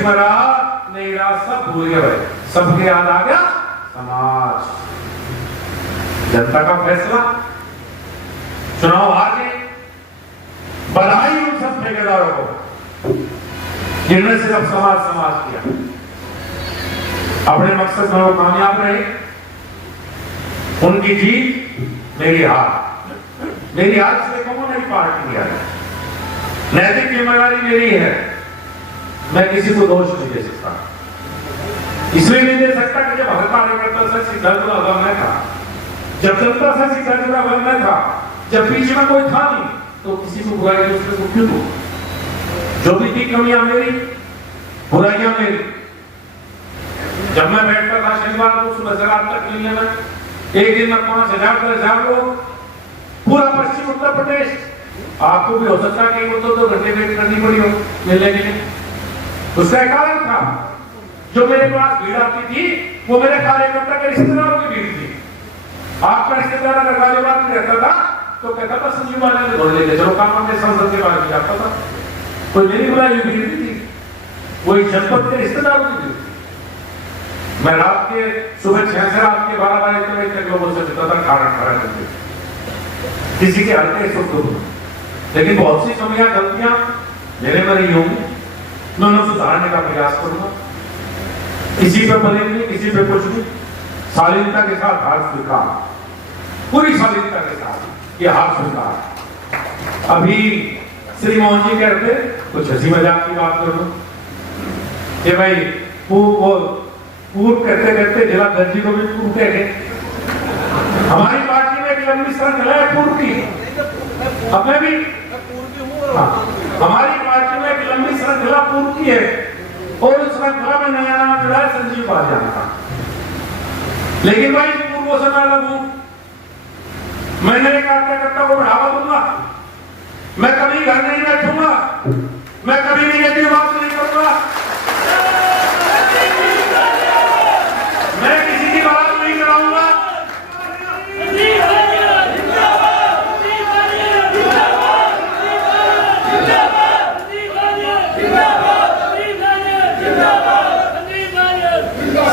बीच में रहा नहीं रहा सब भूल गए भाई, सबके याद आ गया समाज। जनता का फैसला, चुनाव हार गए, बधाई उन सब ठेकेदारों को जिन्होंने सिर्फ समाज किया, अपने मकसद में वो कामयाब रहे। उनकी जीत मेरी हार, मेरी हार इसलिए कहूं मेरी पार्टी है, नैतिक जिम्मेदारी मेरी है, मैं किसी को दोष नहीं दे सकता। इसलिए नहीं दे सकता कि जब हर कार्यकर्ता से सीधा जुड़ा हुआ मैं था, जब जनता से सीधा जुड़ा हुआ मैं था, जब बीच में कोई था नहीं, तो किसी को बुराई दूसरे को क्यों दूं? जो भी थी कमियां मेरी, बुराइयां मेरी। जब मैं बैठता था शनिवार को सुबह से रात तक मिलने में, एक दिन में 5,000 10,000 लोग, पूरा पश्चिम उत्तर प्रदेश, आपको भी हो सकता है कि वो तो 2 घंटे वेट करनी पड़ी हो मिलने के लिए। उसका एक कारण था, जो मेरे पास भीड़ आती थी वो मेरे कार्यकर्ता के रिश्तेदारों की भीड़ थी। आपका रिश्तेदार अगर गाजियाबाद में रहता था तो कहता था संजीव वाले ने दौड़ लेके चलो, काम अपने संसद के बारे में जाता था। कोई मेरी बुलाई हुई भीड़ थी, वही जनपद के रिश्तेदारों की भीड़ थी। मैं रात के सुबह 6 से रात के 12 बजे तक लोगों से मिलता था, कारण खड़ा करके, किसी के हल्के सुख दुख। लेकिन बहुत सी कमियां गलतियां मेरे में नहीं होंगी, मैं उन्हें सुधारने का प्रयास करूंगा। किसी पे बने नहीं, किसी पे कुछ नहीं, शालीनता के साथ हार स्वीकार, पूरी शालीनता के साथ ये हार स्वीकार। अभी श्री मोहन जी कहते कुछ हंसी मजाक की बात करूं कि भाई पूर्व कहते कहते जिला दर्जी को भी पूर्व कह गए। हमारी पार्टी में एक लंबी श्रृंखला है पूर्व की, अब मैं भी हमारी पार्टी में एक लंबी श्रृंखला पूर्व की है, और उस श्रृंखला में नया नाम जुड़ा है संजीव पासवान का। लेकिन भाई पूर्वों से मैं अलग हूं, मैंने एक कार्यकर्ता को बढ़ावा दूंगा, मैं कभी घर नहीं बैठूंगा, मैं कभी निगेटिव बात नहीं करूंगा, मैं किसी की बात नहीं कराऊंगा।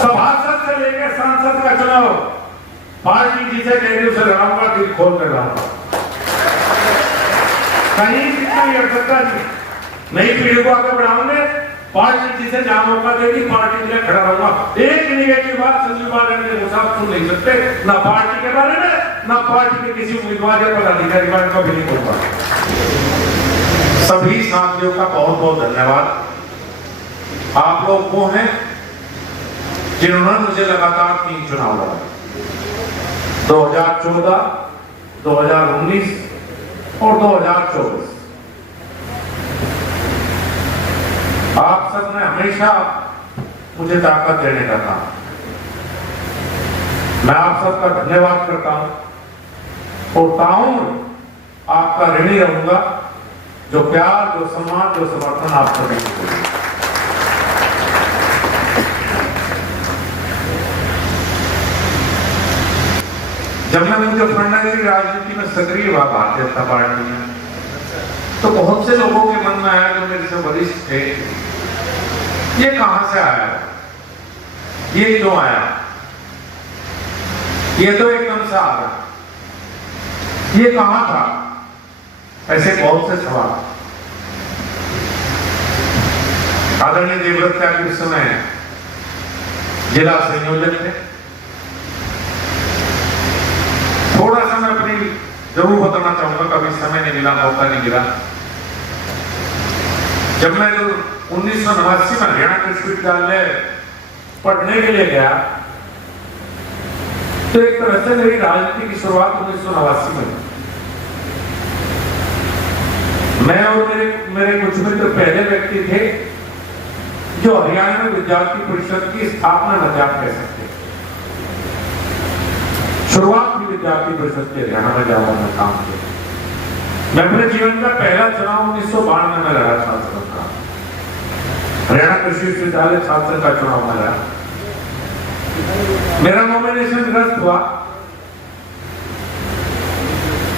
सभासद से लेकर सांसद का चुनाव पार्टी जिसे कहने उसे लड़ाऊंगा, दिल खोल कर लड़ाऊंगा, कहीं कितनी अड़चता नई पीढ़ी को आगे बढ़ाओगे। पार्टी जिसे जहां मौका देगी पार्टी के लिए खड़ा रहूंगा। एक निगेटिव बात संजीव बालन के मुसाफ सुन नहीं सकते, ना पार्टी के बारे में, ना पार्टी के किसी उम्मीदवार या पदाधिकारी बारे में भी नहीं बोल पाते। सभी साथियों का बहुत बहुत धन्यवाद। आप लोग वो हैं जिन्होंने मुझे लगातार 3 चुनाव लड़ाए, 2014, 2019 और 2024। आप सबने हमेशा मुझे ताकत देने का काम, मैं आप सबका धन्यवाद करता हूं और ताउम्र आपका ऋणी रहूंगा, जो प्यार, जो सम्मान, जो समर्थन आप सभी को। जब मैं मुझे फंडा की राजनीति में सक्रिय हुआ भारतीय जनता पार्टी में, तो बहुत से लोगों के मन में आया जो मेरे से वरिष्ठ थे, ये कहां से आया, ये क्यों आया, ये तो एकदम से आ गया, ये कहां था, ऐसे बहुत से सवाल। आदरणीय देवव्रत के समय जिला संयोजक थे। थोड़ा सा मैं अपनी जरूर बताना चाहूंगा, कभी समय नहीं मिला, मौका नहीं मिला। जब मैं 1989 में हरियाणा कृषि विश्वविद्यालय पढ़ने के लिए गया, तो एक तरह से मेरी राजनीति की शुरुआत 1989 में। मैं और मेरे कुछ मित्र पहले व्यक्ति थे जो हरियाणा में विद्यार्थी परिषद की स्थापना में आप कह सकते। शुरुआत भी विद्यार्थी परिषद के हरियाणा में जावा में काम किया। मैं अपने जीवन का पहला चुनाव 1992 में लड़ा छात्र का, हरियाणा कृषि विश्वविद्यालय छात्र का चुनाव में लड़ा। मेरा नॉमिनेशन निरस्त हुआ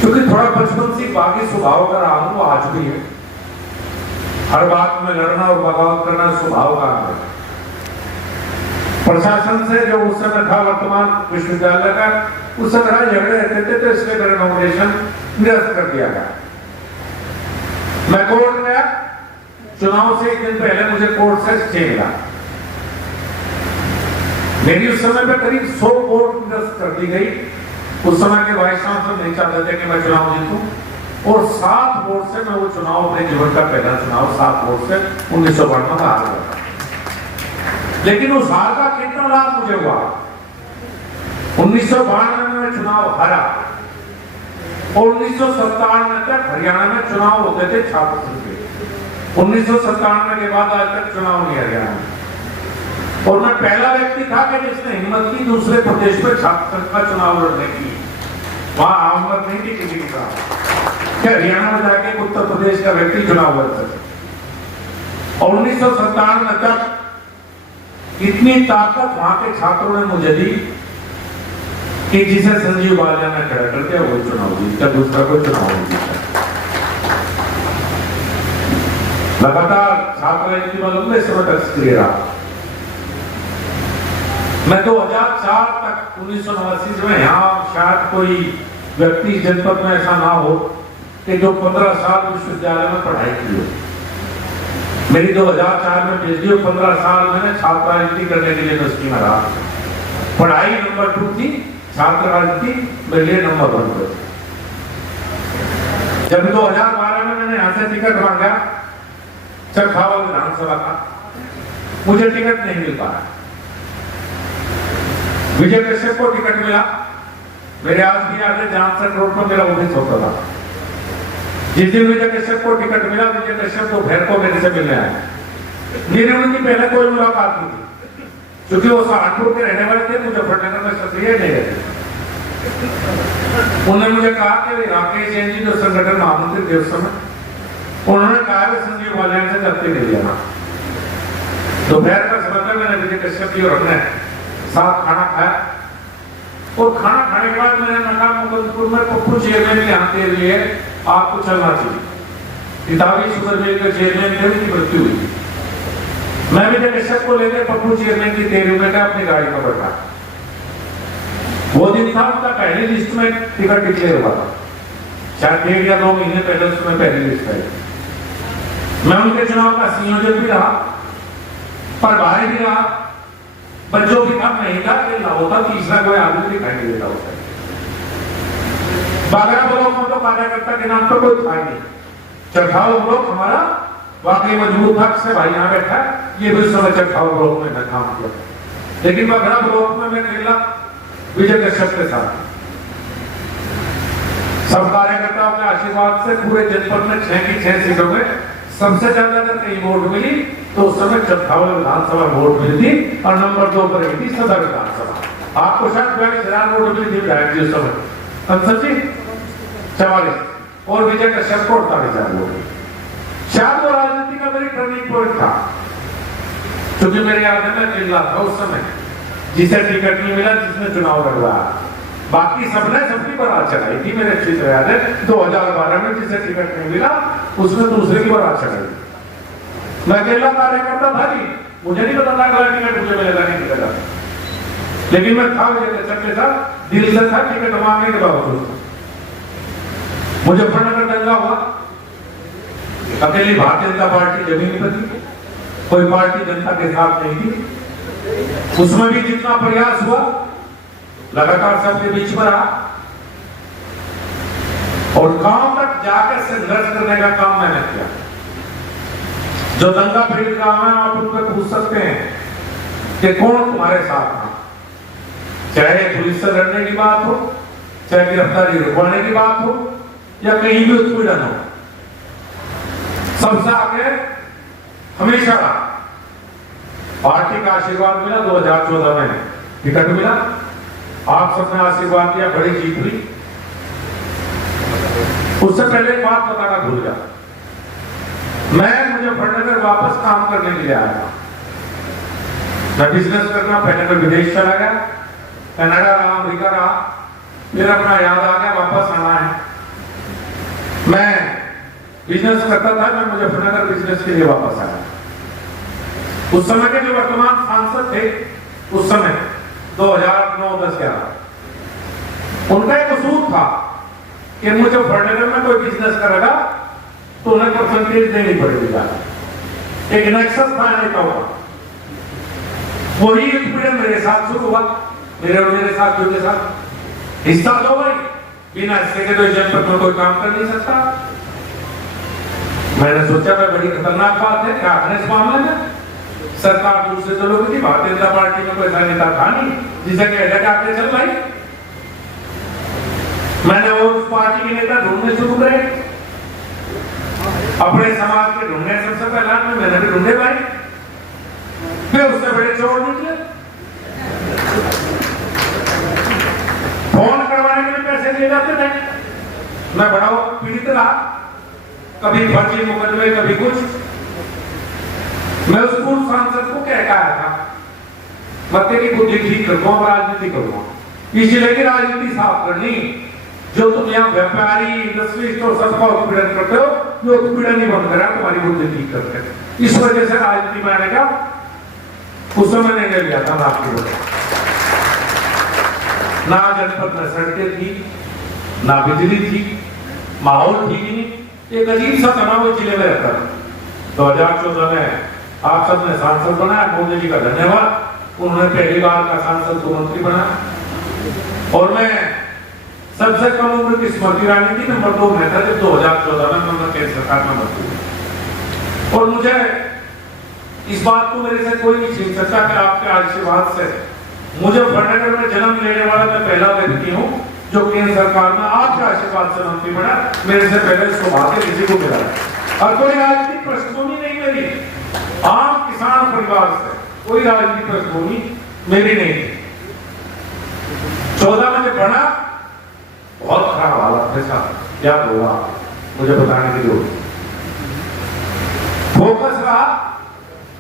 क्योंकि थोड़ा बचपन से बागी स्वभाव का रहा हूं, वो आज भी है। हर बात में लड़ना और बगावत करना स्वभाव का है। प्रशासन से जो उस समय था वर्तमान विश्वविद्यालय का, उस समय झगड़े रहते थे, तो इसलिए मेरा नॉमिनेशन निरस्त कर दिया गया। मैं कोर्ट गया, चुनाव से एक दिन पहले मुझे कोर्ट से स्टे मिला। मेरी उस समय पे करीब 100 वोट निरस्त कर दी गई। उस समय के वाइस चांसलर नहीं चाहते थे कि मैं चुनाव जीतूं, और 7 वोट से मैं वो चुनाव, अपने जीवन का पहला चुनाव 7 वोट से 1992 में हार गया। लेकिन उस हार का कितना लाभ मुझे हुआ? 1992 में मैं चुनाव हारा, और 1997 तक हरियाणा में चुनाव होते थे छात्र संघ के। 1997 के बाद आज तक चुनाव नहीं हरियाणा में। और मैं पहला व्यक्ति था कि जिसने हिम्मत की दूसरे प्रदेश में छात्र संघ का चुनाव लड़ने की। वहां हिम्मत नहीं थी किसी का कि हरियाणा में जाके उत्तर प्रदेश का व्यक्ति चुनाव लड़ सके। और 1997 तक इतनी ताकत वहां के छात्रों ने मुझे दी कि जिसे संजीव बालिया ने खड़ा कर दिया, वो चुनाव जीता, दूसरा कोई चुनाव नहीं जीता। लगातार छात्र राजनीति में लंबे समय तक सक्रिय रहा। मैं 2004 तक 1989 में, यहाँ शायद कोई व्यक्ति जनपद में ऐसा ना हो कि जो 15 साल विश्वविद्यालय में पढ़ाई की हो। मेरी 2004 में पीएचडी, 15 साल मैंने छात्र राजनीति करने के लिए यूनिवर्सिटी में रहा। पढ़ाई नंबर 2 थी, छात्र राजनीति मेरे लिए नंबर 1 थी। जब 2012 में मैंने यहाँ से टिकट मांगा चरखावल विधानसभा का, मुझे टिकट नहीं मिल पाया। विजय कश्यप को टिकट मिला। मेरे आज भी याद है, जानसन रोड पर मेरा ऑफिस होता था। जिस दिन विजय कश्यप को टिकट मिला, विजय कश्यप दोपहर को मेरे से मिलने आए। मेरी उनकी पहले कोई मुलाकात नहीं थी, क्योंकि वो सहारनपुर के रहने वाले थे, मुजफ्फरनगर में सक्रिय नहीं रहते। उन्होंने मुझे कहा कि राकेश जैन जी जो संगठन महामंत्री थे उस समय, उन्होंने कहा कि संजीव बालिया से जब्ती नहीं लेना। दोपहर का समय था, मैंने विजय कश्यप जी और हमने साथ खाना खाया, और खाना खाने के बाद मैंने कहा मुकुंदपुर में पप्पू चेयरमैन के यहाँ के लिए आपको चलना चाहिए। किताबी शुगर मिल के चेयरमैन थे, उनकी मृत्यु हुई। मैं विजय कश्यप को लेकर पप्पू चेयरमैन की तैयारी में अपनी गाड़ी में बैठा। वो दिन था उनका पहली लिस्ट में टिकट डिक्लेयर हुआ था, शायद 1 या 2 महीने पहले उसमें पहली लिस्ट आई। मैं उनके चुनाव का संयोजक भी रहा, प्रभारी भी रहा, बच्चों भी था, नहीं था कि होता तीसरा कोई आदमी दिखाई नहीं देता उसे। बागरा ब्लॉक में तो कार्यकर्ता के नाम पर कोई था ही नहीं। चरखाव ब्लॉक हमारा वाकई मजबूत था, से भाई यहाँ बैठा है, ये भी समय चरखाव ब्लॉक में काम किया। लेकिन बागरा ब्लॉक में मैं खेला विजय कश्यप के साथ। सब कार्यकर्ताओं के आशीर्वाद से पूरे जनपद में 6 की 6 सीटों में सबसे ज्यादा अगर कहीं वोट मिली तो उस समय चरखावल विधानसभा वोट मिली थी, और नंबर 2 पर मिली सदर विधानसभा। आपको शायद 42,000 वोट मिली थी विधायक जी उस समय, अंसर जी 44, और विजय कश्यप को 48,000 वोट। शायद वो राजनीति का मेरी टर्निंग पॉइंट था, क्योंकि मेरे याद है मैं चिल्ला था उस समय, जिसे टिकट नहीं मिला, जिसने चुनाव लड़वाया, बाकी सबने सबकी बारात चढ़ाई थी। मेरे अच्छी तरह याद है 2012 में जिसे टिकट नहीं मिला उसने दूसरे की बारात चढ़ाई। मैं अकेला कार्यकर्ता था जी, मुझे नहीं पता था अगला टिकट मुझे मिलेगा नहीं मिलेगा, लेकिन मैं था विजय कश्यप के साथ, दिल से था टिकट मांगने के बावजूद। मुजफ्फरनगर दंगा हुआ, अकेली भारतीय जनता पार्टी जमीन पर थी, कोई पार्टी जनता के साथ नहीं थी। उसमें भी जितना प्रयास हुआ लगातार सबके बीच में रहा, और गांव तक जाकर संघर्ष करने का काम मैंने किया। जो दंगा पीड़ित गांव है, आप उनसे पूछ सकते हैं कि कौन तुम्हारे साथ था, चाहे पुलिस से लड़ने की बात हो, चाहे गिरफ्तारी रुकवाने की बात हो, या कहीं भी उत्पीड़न हो, सबसे आगे हमेशा पार्टी का आशीर्वाद मिला। 2014 में टिकट मिला, आप सबने आशीर्वाद दिया, बड़ी जीत हुई। उससे पहले एक बात बताना भूल गया, मैं मुजफ्फरनगर वापस काम करने के लिए आया था। मैं बिजनेस करना, पहले मैं विदेश चला गया, कनाडा रहा, अमेरिका रहा, फिर अपना याद आ गया वापस आना है। मैं बिजनेस करता था, मैं मुजफ्फरनगर बिजनेस के लिए वापस आया। उस समय के जो वर्तमान सांसद थे उस समय 2009-10-11, उनका एक उसूल था कि मुजफ्फरनगर में कोई बिजनेस करेगा तो उन्हें परसेंटेज देनी पड़ेगी। एक नेक्सस था का हुआ, वही उत्पीड़न मेरे साथ शुरू हुआ। मेरे और मेरे साथियों के साथ हिस्सा दो भाई, बिना हिस्से के तो जनपद में कोई काम कर नहीं सकता। मैंने सोचा भाई बड़ी खतरनाक बात है, क्या करें इस मामले में। सरकार दूसरे दलों की थी, भारतीय जनता पार्टी में कोई ऐसा नेता था नहीं जिसे कह आगे चल भाई। मैंने वो उस पार्टी के नेता ढूंढने शुरू करे, अपने समाज के ढूंढने। सबसे पहला मैंने भी ढूंढे भाई, फिर उससे बड़े चोर निकले। फोन करवाने के लिए पैसे दिए जाते थे, मैं बड़ा पीड़ित रहा, कभी फर्जी मुकदमे कभी कुछ। मैं उस पूर्व सांसद को क्या कहा था, मत्ते की बुद्धि ठीक करूंगा, राजनीति करूंगा, इसलिए की राजनीति साफ करनी। जो तुम यहाँ व्यापारी इंडस्ट्री और सबका उत्पीड़न करते हो, जो उत्पीड़न ही बंद करा तुम्हारी बुद्धि ठीक करते। इस वजह से राजनीति में आने का उस समय निर्णय लिया था। आपकी वजह ना जनपद में सड़कें थी, ना बिजली थी, माहौल ठीक नहीं, एक अजीब सा तनाव जिले में रहता था। 2014 में आप सबने सांसद बनाया, मोदी जी का धन्यवाद, उन्होंने पहली बार का सांसद को मंत्री बनाया। और मैं सबसे कम उम्र की स्मृति ईरानी थी, नंबर 2 में था जब 2014 में मैं केंद्र सरकार में मंत्री हुआ। और मुझे इस बात को मेरे से कोई नहीं छीन सकता कि आपके आशीर्वाद से मुजफ्फरनगर में जन्म लेने वाला मैं पहला व्यक्ति हूँ जो केंद्र सरकार में आपके आशीर्वाद से मंत्री बना। मेरे से पहले सौभाग्य किसी को मिला और कोई राजनीतिक पृष्ठभूमि नहीं मेरी, आम किसान परिवार से कोई राजनीतिक पृष्ठभूमि मेरी नहीं थी। 14 में जब बना, बहुत खराब हालत थे साहब, क्या होगा मुझे बताने की जरूरत। फोकस रहा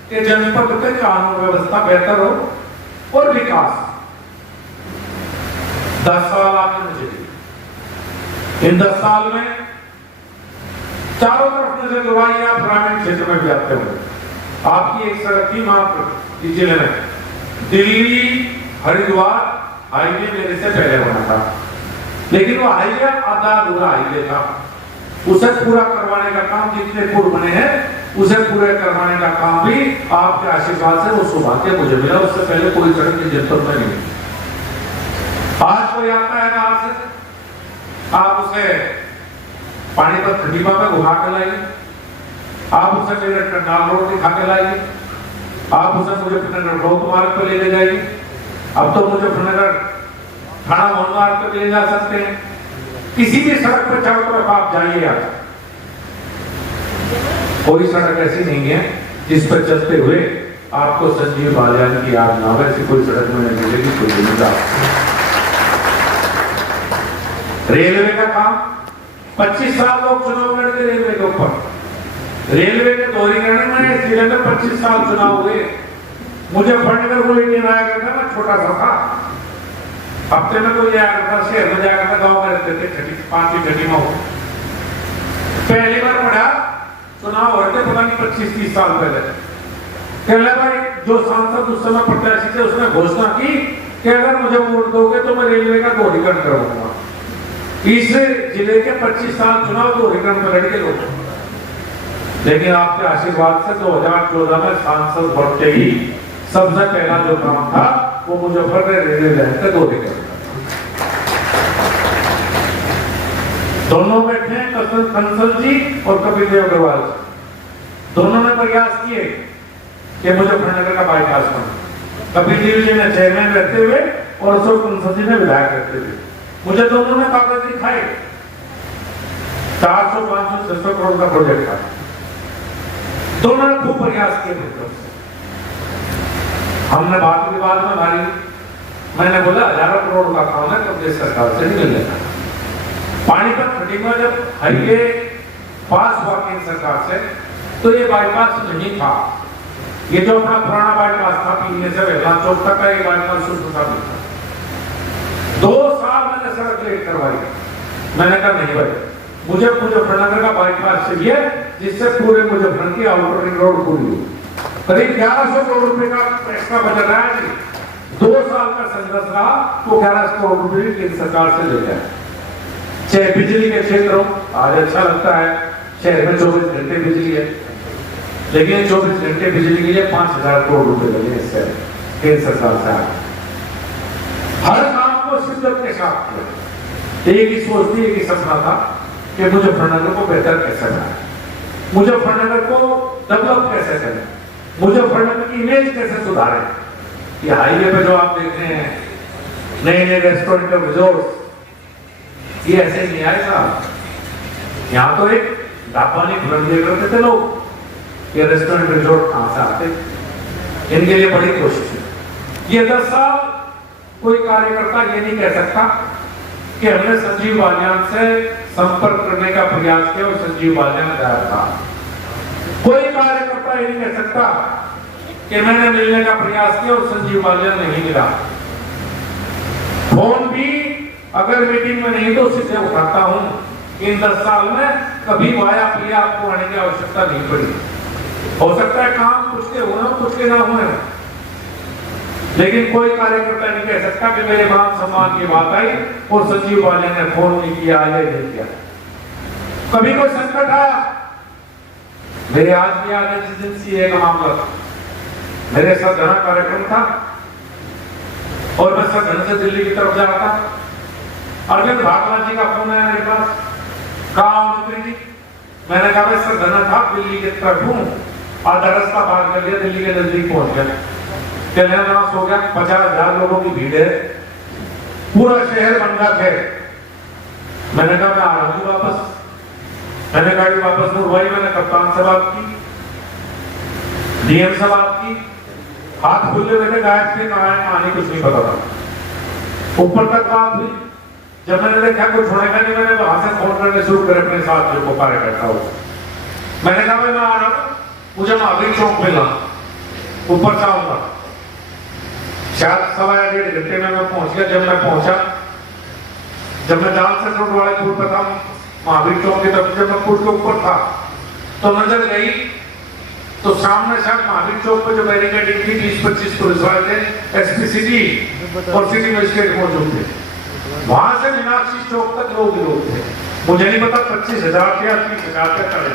कि जनपद के कानून व्यवस्था बेहतर हो और विकास। 10 साल आपने मुझे दिए, इन 10 साल में चारों तरफ नजर दौड़ाई, आप ग्रामीण क्षेत्र में भी आते हुए। आपकी एक सड़क थी मात्र इस जिले में, दिल्ली हरिद्वार हाईवे मेरे से पहले बना था, लेकिन वो हाईवे आधा अधूरा हाईवे था। उसे पूरा करवाने का काम, जितने पुल बने हैं उसे पूरे करवाने का काम भी आपके आशीर्वाद से वो सौभाग्य मुझे मिला। उससे पहले कोई सड़क की जनपद में नहीं। आज कोई आता है बाहर से, आप उसे पानीपत खटीमा में घुमा के लाइए, आप उसे मेरे टंडाल रोड दिखा के लाइए, आप उसे मुजफ्फरनगर रोड मार्ग पर ले जाइए। अब तो मुजफ्फरनगर थाना मोहन मार्ग पर ले जा सकते हैं। किसी भी सड़क पर चारों तरफ आप जाइए, आज कोई सड़क ऐसी नहीं है जिस पर चलते हुए आपको संजीव बालियान की याद ना हो। ऐसी कोई सड़क में नहीं मिलेगी, कोई मिलेगा। रेलवे का काम 25 साल लोग चुनाव लड़के रेलवे के ऊपर, रेलवे के दोहरीकरण में इस जिले में 25 साल चुनाव हुए। मुजफ्फरनगर को लेकर आया करता, मैं छोटा सा था, हफ्ते में कोई आया करता, शहर में जाया करता, गाँव में रहते थे, 5वीं छठी में हो। पहली बार पढ़ा चुनाव होते पता नहीं 25-30 साल पहले। कहले भाई जो सांसद उस समय प्रत्याशी थे उसने घोषणा की कि अगर मुझे वोट दोगे तो मैं रेलवे का दोहरीकरण करवाऊंगा। इस जिले के 25 साल चुनाव दोहरीकरण में लड़के लोग, लेकिन आपके आशीर्वाद से 2014 में सांसद बढ़ते ही सबसे पहला जो काम था वो मुजफ्फरनगर रेलवे लाइन का दोहरीकरण। दोनों बैठे हैं, कंसल जी और कपिल देव अग्रवाल, दोनों ने प्रयास किए कि मुजफ्फरनगर का बाईपास बने। कपिल देव जी ने चेयरमैन रहते हुए और अशोक कंसल जी ने विधायक रहते हुए मुझे दोनों ने कागज दिखाए। 400, 500, 600 करोड़ का प्रोजेक्ट था। दोनों ने खूब प्रयास किए। हमने बात विवाद में मारी, मैंने बोला 1000 करोड़ का काम है, प्रदेश सरकार से नहीं मिलेगा। पानीपत खटीमा जब हाईवे पास हुआ केंद्र सरकार से, तो ये बाईपास नहीं था। ये जो अपना पुराना बाईपास था, पीने से वेला चौक तक का ये बाईपास शुरू था। 2 साल मैंने सड़क लेट करवाई। मैंने कहा नहीं भाई, मुझे मुजफ्फरनगर का बाईपास चाहिए जिससे पूरे मुजफ्फरनगर की आउटर रिंग रोड पूरी हो। करीब 1100 करोड़ रुपए का एक्स्ट्रा बजट रहा है। 2 साल का संघर्ष रहा तो 1100 करोड़ रुपए भी केंद्र सरकार से लेकर आए। चाहे बिजली के क्षेत्र हो, आज अच्छा लगता है शहर में 24 घंटे बिजली है, लेकिन 24 घंटे बिजली के लिए 5000 करोड़ रुपए लगे इससे केंद्र सरकार से आए। हर काम को शिद्दत के साथ किया। एक ही सोच थी, एक ही सपना था कि मुजफ्फरनगर को बेहतर कैसे बनाए, मुजफ्फरनगर को डेवलप कैसे करें, मुजफ्फरनगर की इमेज कैसे सुधारें। ये हाईवे पे जो आप देख रहे हैं नए नए रेस्टोरेंट और रिजोर्ट, ये ऐसे नहीं आए साहब। यहाँ तो एक ढाबा नहीं खुल दिया करते थे लोग, ये रेस्टोरेंट रिजोर्ट कहां से आते, इनके लिए बड़ी कोशिश है। ये 10 साल कोई कार्यकर्ता ये नहीं कह सकता कि हमने संजीव बालियान से संपर्क करने का प्रयास किया और संजीव बालियान गायब था। कोई कार्यकर्ता ये नहीं कह सकता कि मैंने मिलने का प्रयास किया और संजीव बालियान नहीं मिला। फोन भी अगर मीटिंग में नहीं तो सीधे उठाता हूं। इन 10 साल में कभी वाया प्रिया आपको आने की आवश्यकता नहीं पड़ी। हो सकता है काम कुछ के होना कुछ के ना होने, लेकिन कोई कार्यकर्ता नहीं कह सकता कि मेरे मान सम्मान की बात आई और संजीव बालियान ने फोन नहीं किया या नहीं किया। कभी कोई संकट आया, मेरे आज भी याद है जिस दिन सीए का मामला था, मेरे साथ घना कार्यक्रम था और मैं सब घर से दिल्ली की तरफ जा रहा था। अरविंद भागवत जी का फोन आया मेरे पास, कहा मंत्री जी, मैंने कहा सर घना था दिल्ली की तरफ हूँ, आधा रास्ता पार कर लिया, दिल्ली के नजदीक पहुंच गया, शिलान्यास हो गया, 50,000 लोगों की भीड़ है, पूरा शहर बंगा है। मैंने कहा मैं आ रहा हूँ वापस। मैंने गाड़ी वापस मुड़वाई, मैंने कप्तान से बात की, डीएम से बात की, हाथ खुले हुए गायब थे, कहानी कुछ नहीं पता था। ऊपर तक बात हुई, जब मैंने देखा कोई छोड़ेगा नहीं, मैंने वहां से फोन करने शुरू करे अपने साथ जो कार्यकर्ता हो। मैंने कहा मैं आ रहा हूँ, मुझे महावीर चौक मिला, ऊपर से आऊंगा। शायद 1.5 घंटे में मैं पहुंच गया। जब मैं पहुंचा, जब मैं जान से रोड वाले पुल पर था, महावीर चौक की तरफ, जब मैं पुल के ऊपर था तो नजर गई तो सामने शायद महावीर चौक पर जो बैरिकेडिंग थी 20-25 पुलिस वाले थे, एसपी सिटी और सिटी मजिस्ट्रेट मौजूद थे। वहां से मीनाक्षी चौक तक लोग थे, मुझे नहीं पता 25,000 या 30,000 तक चले,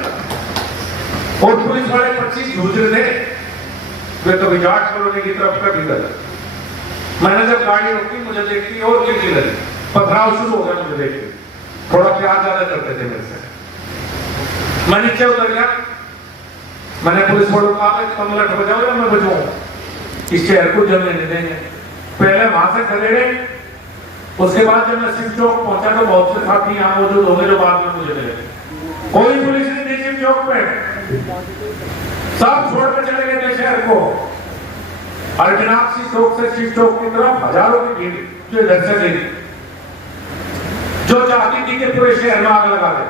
और पुलिस वाले 25 जूझ रहे थे, वे तो विजाट कॉलोनी की तरफ का भीतर। मैंने जब गाड़ी रोकी, मुझे देखती और गिरती लगी, पथराव शुरू हो गया मुझे देखते, थोड़ा प्यार ज्यादा करते थे मेरे से। मैं नीचे उतर गया, मैंने पुलिस वालों को कहा तुम लट बजाओ या मैं बजाऊं, इस शहर को जलने नहीं देंगे। पहले वहां से चले गए, उसके बाद जब मैं शिव चौक पहुंचा तो बहुत से साथी यहाँ मौजूद हो गए जो बाद में मुझे मिले। कोई पुलिस नहीं थी शिव चौक पे, सब छोड़ कर चले गए थे शहर को। और मीनाक्षी चौक से शिव चौक की तरफ हजारों की भीड़ जो इधर से गई, जो चाहती थी कि पूरे शहर में आग लगा दे।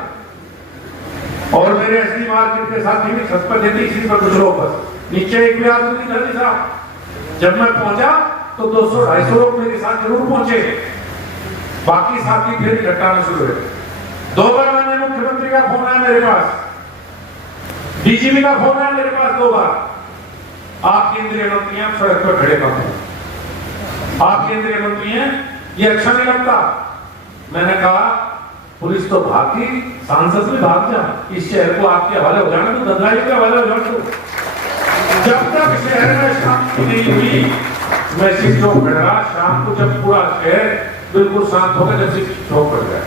और मेरे एसडी मार्केट के साथ भी छत पर देती थी पर कुछ लोग, बस नीचे एक भी आदमी नहीं था। जब मैं पहुंचा तो 200-250 लोग मेरे साथ जरूर पहुंचे, बाकी साथी फिर इकट्ठा होना शुरू हुए। 2 बार मैंने मुख्यमंत्री का फोन आया मेरे पास, डीजीपी का फोन आया मेरे पास 2 बार, आप केंद्रीय मंत्री हैं, सड़क पर खड़े कम हैं, आप केंद्रीय मंत्री हैं, ये अच्छा नहीं लगता। मैंने कहा पुलिस तो भागी, सांसद भी भाग जा, इस शहर को आपके हवाले हो जाना, तो धंधाई के हवाले हो जाना। जब तक शहर में शांति नहीं हुई, मैं शिव चौक खड़ा रहा। शाम को जब पूरा शहर बिल्कुल शांत हो गया, जब शिव चौक पड़ गया,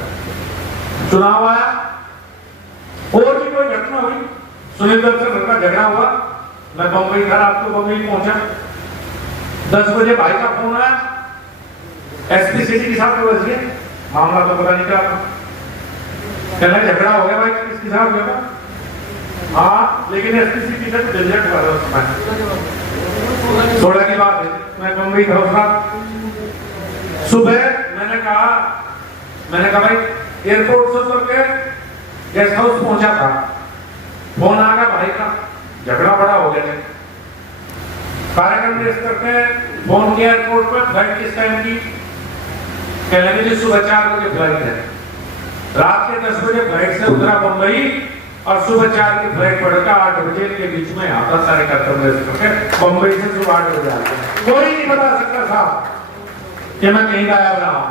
चुनाव आया, और भी कोई घटना हुई, सुनील दत्त से घर का झगड़ा हुआ, मैं बम्बई था, रात को बम्बई पहुंचा, 10 बजे भाई का फोन आया, एसपी सिटी के साथ बज गए, मामला तो पता नहीं क्या था, कहना झगड़ा हो गया भाई किसके साथ हुआ था, हाँ लेकिन एसपी सिटी से रिजल्ट हुआ था उसमें 16 की बात है, मैं बम्बई था उस रात। सुबह मैंने कहा भाई एयरपोर्ट से उतर के गेस्ट हाउस पहुंचा था, फोन आ गया भाई का, झगड़ा बड़ा हो गया। कार्यक्रम रेस करते फोन किया एयरपोर्ट पर, फ्लाइट किस टाइम की, कहने लगे सुबह 4 बजे फ्लाइट है। रात के 10 बजे फ्लाइट से उतरा मुंबई और सुबह 4 की फ्लाइट पड़कर 8 बजे के बीच में आता सारे कर्तव्य करके मुंबई से सुबह 8 बजे आता। कोई नहीं बता सकता साहब कि मैं कहीं गायब रहा हूं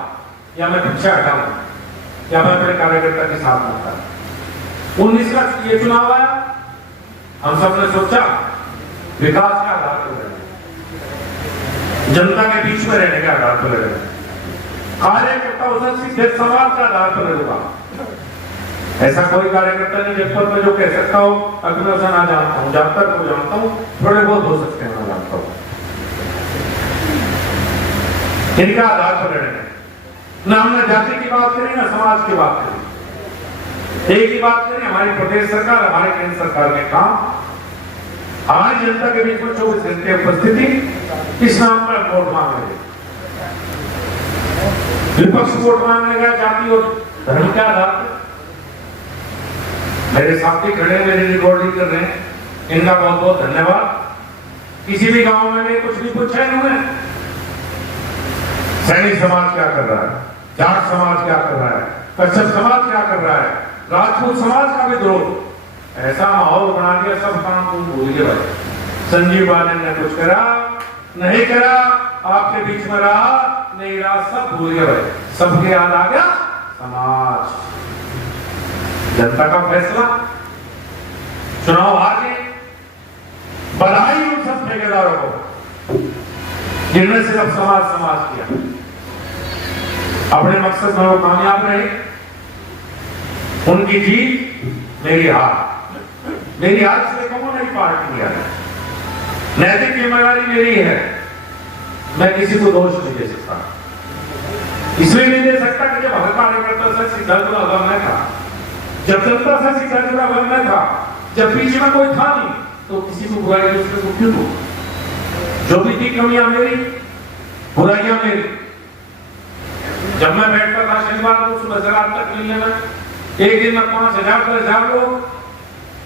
या मैं पीछे हटा हूं या मैं अपने कार्यकर्ता के साथ आता। 19 का ये चुनाव आया, हम सबने सोचा विकास के आधार पर लड़े, जनता के बीच में रहने के आधार पर लड़े, कार्यकर्ता उसे सीधे समाज के आधार पर लड़ूंगा। ऐसा कोई कार्यकर्ता नहीं जनपद में जो कह सकता हो अग्निशा ना जानता हूं, जब तक को जानता हूं, थोड़े बहुत हो सकते हैं ना जानता हूं। इनका आधार पर लड़े, ना हमने जाति की बात करी ना समाज की बात करी, एक ही बात करी हमारी प्रदेश सरकार, हमारे केंद्र सरकार के काम, हमारी जनता के बीच में 24 घंटे उपस्थिति, इस नाम पर वोट मांग रहे। विपक्ष वोट मांगने का जाति और धर्म के आधार पर। मेरे साथी खड़े मेरी रिकॉर्डिंग कर रहे हैं, इनका बहुत बहुत धन्यवाद। किसी भी गांव में नहीं कुछ नहीं पूछा इन्होंने, सैनिक समाज क्या कर रहा है, जाट समाज क्या कर रहा है, कच्छप समाज क्या कर रहा है, राजपूत समाज का विद्रोह, ऐसा माहौल बना दिया सब काम तुम भूल गए भाई। संजीव बालन ने कुछ करा नहीं करा, आपके बीच में रहा नहीं रहा, सब भूल गए भाई, सबके याद आ गया समाज। जनता का फैसला, चुनाव हार गए, बधाई उन सब ठेकेदारों को जिन्होंने सिर्फ समाज किया, अपने मकसद में वो कामयाब रहे। उनकी जीत मेरी हार, मेरी हार से कहूं मेरी पार्टी की हार। नैतिक जिम्मेदारी मेरी है, मैं किसी को दोष नहीं दे सकता, इसलिए नहीं दे सकता कि जब हर कार्यकर्ता से सीधा जुड़ा हुआ मैं था, जब जनता से सीधा जुड़ा हुआ मैं था, जब बीच में कोई था नहीं, तो किसी को बुराई दूसरे को क्यों दूं? जो भी थी कमियां मेरी, बुराइयां मेरी। जब मैं बैठता था शनिवार को सुबह से रात तक मिलने में, एक दिन में 5,000 10,000 लोग,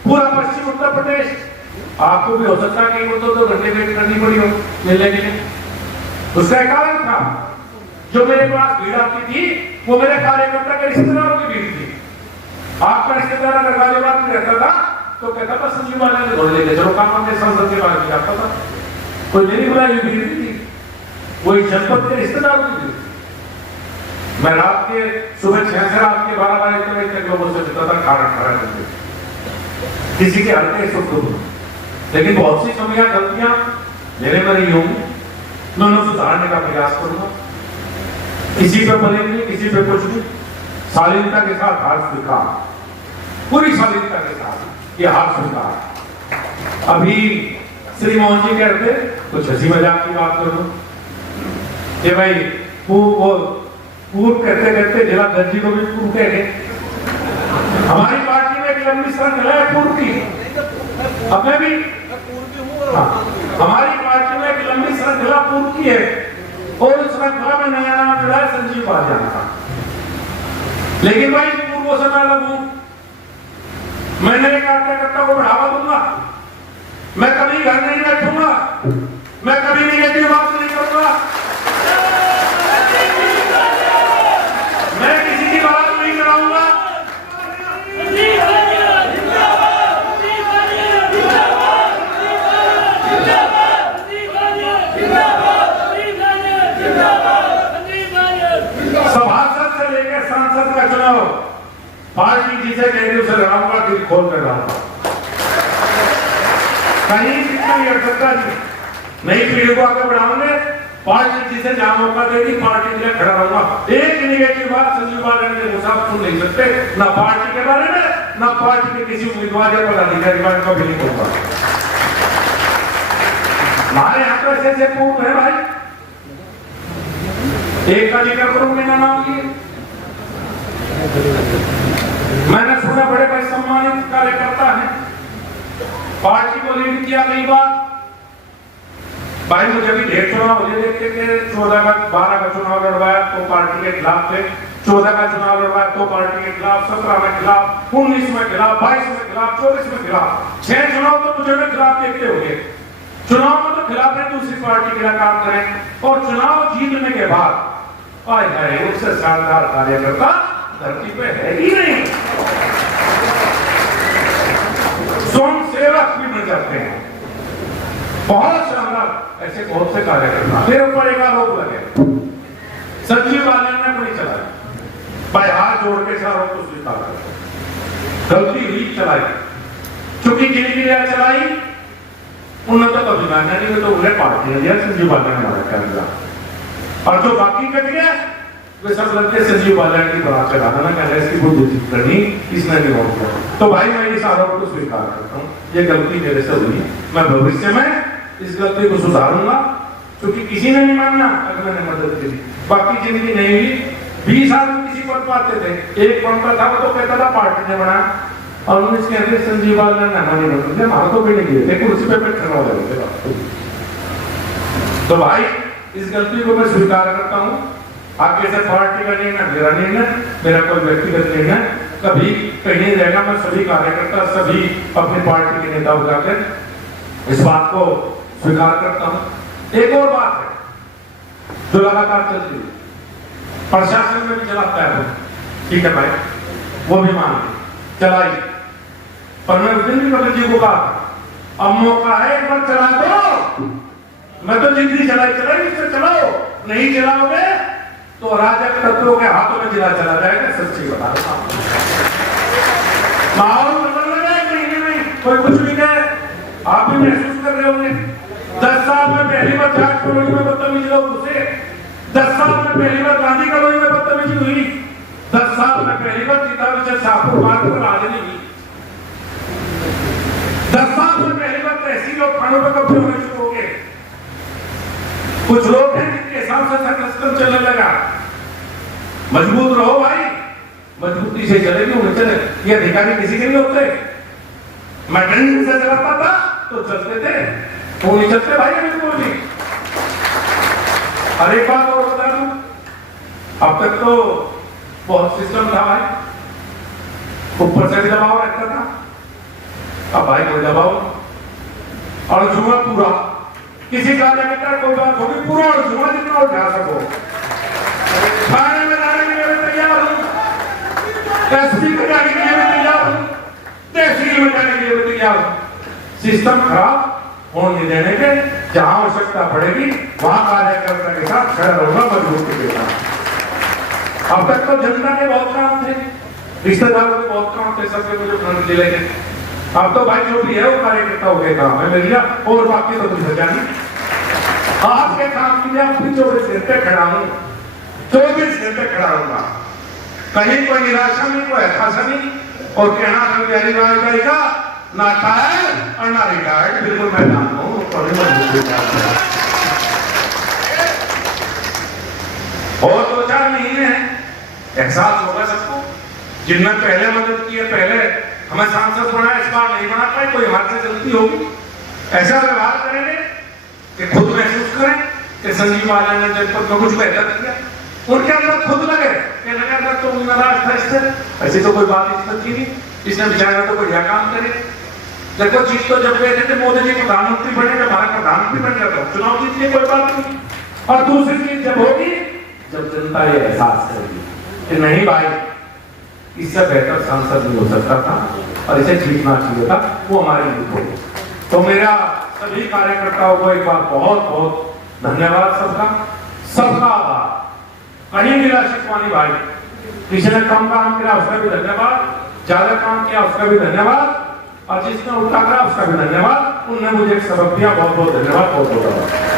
पूरा पश्चिम उत्तर प्रदेश, आपको भी हो सकता है कि 2 घंटे वेट करनी पड़ी हो मिलने के लिए। उसका एक कारण था, जो मेरे पास भीड़ आती थी वो मेरे कार्यकर्ता के रिश्तेदारों की भीड़ थी। आपका रिश्तेदार अगर गाजियाबाद में रहता था तो कहता था संजीव बालन ने घोड़ लेके चलो, काम के संसद के बारे में जाता था, कोई मेरी बुलाई हुई भीड़ थी, वही जनपद के रिश्तेदारों की भीड़। मैं रात के सुबह 6 से रात के 12 बजे तक लोगों से मिलता था, खड़ा करके किसी के हल्के सुख दुख, लेकिन बहुत सी कमियां गलतियां मेरे में नहीं होंगी, मैं उन्हें सुधारने का प्रयास करूंगा। किसी पे बने नहीं, किसी पे कुछ नहीं, शालीनता के साथ हार स्वीकार, पूरी शालीनता के साथ ये हार स्वीकार। अभी श्री मोहन जी कहते कुछ हंसी मजाक की बात करूं कि भाई पूर्व कहते कहते जिला दर्जी को भी पूर्व कह गए। हमारी पार्टी में एक लंबी श्रृंखला है पूर्व की, अब मैं भी हमारी पार्टी में एक लंबी श्रृंखला पूर्व की है, और उस श्रृंखला में नया नाम जुड़ा है संजीव बालन का। लेकिन भाई पूर्वों से मैं अलग हूं, मैं नए कार्यकर्ता को बढ़ावा दूंगा, मैं कभी घर नहीं बैठूंगा, मैं कभी निगेटिव बात नहीं करूंगा, मैं किसी की बात नहीं कराऊंगा। सभासद से लेकर सांसद का चुनाव पार्टी जिसे कहते उसे लड़ाऊंगा, दिल खोल कर लड़ाऊंगा, कहीं कितनी अड़चना नई पीढ़ी को आगे बढ़ाऊंगे। पार्टी जिसे जहां मौका देगी पार्टी के लिए खड़ा रहूंगा। एक निगेटिव बात संजीव बालन के मुसाफ सुन नहीं सकते, ना पार्टी के बारे में, ना पार्टी के किसी उम्मीदवार या पदाधिकारी बारे में भी नहीं बोलूंगा। हमारे यहाँ तो ऐसे पूर्व है भाई, एक का जिक्र करूंगी ना नाम लिए, मैंने सुना बड़े भाई सम्मानित कार्यकर्ता हैं, पार्टी को लीड किया कई बार भाई, मुझे भी ढेर चुनाव मुझे देखते थे। 14 का 12 का चुनाव लड़वाया तो पार्टी के खिलाफ थे, 14 का चुनाव लड़वाया तो पार्टी के खिलाफ, 17 में खिलाफ, 19 में खिलाफ, 22 में खिलाफ, 24 में खिलाफ, 6 चुनाव तो मुझे में खिलाफ देखते होंगे। चुनाव में तो खिलाफ है दूसरी पार्टी के लिए काम करें, और चुनाव जीतने के बाद आए हाय उससे शानदार कार्यकर्ता धरती पे है ही नहीं। स्वयं सेवक भी बन जाते हैं। बहुत शानदार ऐसे बहुत से कार्यकर्ता। मेरे ऊपर एक आरोप लगे, संजीव बालन ने अपनी चलाई, भाई हाथ जोड़ के सारों को स्वीकार कर, गलती हुई चलाई, चूंकि जिनकी लिया चलाई उन्हें तो कभी मानना नहीं, तो उन्हें पार्टी ने दिया, संजीव बालन ने हमारा क्या दिया, और जो बाकी कट गया वे सब लड़के संजीव बालन की बात चला देना, कहना इसकी बुद्धि ठीक करनी, इसने नहीं हो गया। तो भाई मैं इस आरोप को स्वीकार करता हूँ, ये गलती मेरे से हुई, मैं भविष्य में इस गलती को सुधारूंगा, क्योंकि किसी ने नहीं मानना अगर मैंने मदद की, बाकी जिंदगी नहीं हुई। 20 आदमी किसी पद पाते थे, एक बनता था वो तो कहता था पार्टी ने बना, और 19 कहते संजीव बालन ने हमारी मदद की, हमारा तो भी नहीं किए थे, कुर्सी पे बैठना होगा। तो भाई इस गलती को मैं स्वीकार करता हूँ। आगे से पार्टी का निर्णय मेरा निर्णय, मेरा कोई व्यक्तिगत निर्णय कभी कहीं नहीं रहेगा। मैं सभी कार्यकर्ता, सभी अपनी पार्टी के नेता जाकर इस बात को स्वीकार करता हूं। एक और बात है जो लगातार चलती है, प्रशासन में भी चलाता है, ठीक है भाई, वो भी मान चलाई, पर मैं उस दिन भी कपिल जी को कहा अब मौका है एक बार चला दो, मैं तो जिंदगी चलाई इससे चलाओ, नहीं चलाओगे तो अराजक तत्वों के हाथों में जिला चला जाएगा। सच्ची बता रहा हूं, माहौल बदल रहा है, महीने में कोई कुछ भी कहे, आप भी महसूस कर रहे होंगे। 10 साल में पहली बार झाड़ कॉलोनी में बदतमीजी लोग घुसे, 10 साल में पहली बार गांधी कॉलोनी में बदतमीजी हुई, 10 साल में पहली बार सीताविजय शाहपुर मार्ग पर राजनी हुई, 10 साल में पहली बार तहसील और थानों पर कब्जे होने शुरू हो गए। कुछ लोग हैं जिनके हिसाब से संघर्ष चलने लगा। मजबूत रहो भाई, मजबूती से चलेगी, उन्हें चले। ये अधिकारी किसी के नहीं होते, मैं डंडे से चलाता था तो चलते थे, वो नहीं चलते भाई बिल्कुल भी। हर एक बात और बता दूं, अब तक तो बहुत सिस्टम था भाई, ऊपर से भी दबाव रहता था, अब भाई कोई दबाव और जुआ पूरा, किसी कार्यकर्ता कोई बात होगी पूरा और जुआ जितना उठा सको, थाने में जाने के लिए मैं तैयार हूं, एसपी को जाने के लिए मैं तैयार हूं, तहसील में जाने के लिए मैं तैयार हूं। सिस्टम खराब होने नहीं देने के, जहां आवश्यकता पड़ेगी वहां कार्यकर्ता के साथ खड़ा रहूंगा, मजबूती के साथ। अब तक तो जनता के बहुत काम थे, रिश्तेदारों के बहुत काम थे, सबके मुझे फंड दिले थे। अब तो भाई जो भी है वो कार्यकर्ताओं के काम है मेरा, और बाकी तो कुछ बचा नहीं। आपके काम के लिए अपनी 24 घंटे खड़ा हूं, 24 घंटे खड़ा रहूंगा, कहीं कोई निराशा नहीं, कोई हताशा नहीं, और कहना बिहारी वाजपेयी का ना टायर और ना रिटायर्ड, बिल्कुल मैं जानता हूँ और 2-4 महीने एहसास होगा सबको, जिनने पहले मदद की है, पहले हमें सांसद बनाया, इस बार नहीं बना पाए, कोई हमारे से गलती होगी, ऐसा व्यवहार करेंगे कि खुद महसूस करें कि संजीव बालन ने जनपद में कुछ बेहतर किया, उनके अंदर खुद लगे कि लगे अंदर तो नाराज था इससे, ऐसी तो कोई बात इस की नहीं, इसने बेचारा तो बढ़िया काम करे। देखो चीज तो जब गए थे मोदी जी प्रधानमंत्री बने, जब भारत प्रधानमंत्री बन गया था, चुनाव जीत लिए, कोई बात नहीं। और दूसरी चीज जब होगी, जब जनता ये एहसास करेगी कि नहीं भाई इससे बेहतर सांसद नहीं हो सकता था और इसे जीतना चाहिए था, वो हमारी जीत होगी। तो मेरा सभी कार्यकर्ताओं को एक बार बहुत बहुत धन्यवाद, सबका आभार। कहीं मिला शिकवानी भाई, किसी ने कम काम किया उसका भी धन्यवाद, ज्यादा काम किया उसका भी धन्यवाद, और जिसने उल्टा करा उसका भी धन्यवाद। उन्होंने मुझे एक सबक दिया, बहुत बहुत धन्यवाद, बहुत बहुत धन्यवाद।